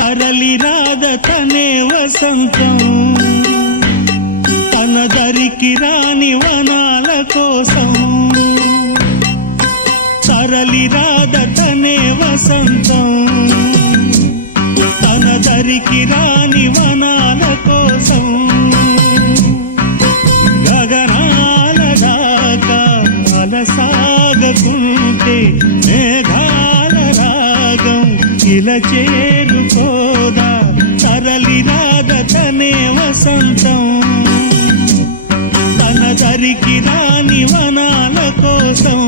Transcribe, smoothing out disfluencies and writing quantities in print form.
తరలి రాద తనే వసంతం తన దరికి రాని వనాల కోసం తరలి రాద తనే వసంతం తన దరికి రాని వనాల కోసం గగనాల దాకా అలసాగకుంటే మేఘాల రాగం ఇలా చేరుకోదా తరలి రాద తనే వసంతం తన దరికి రాని వనాల కోసం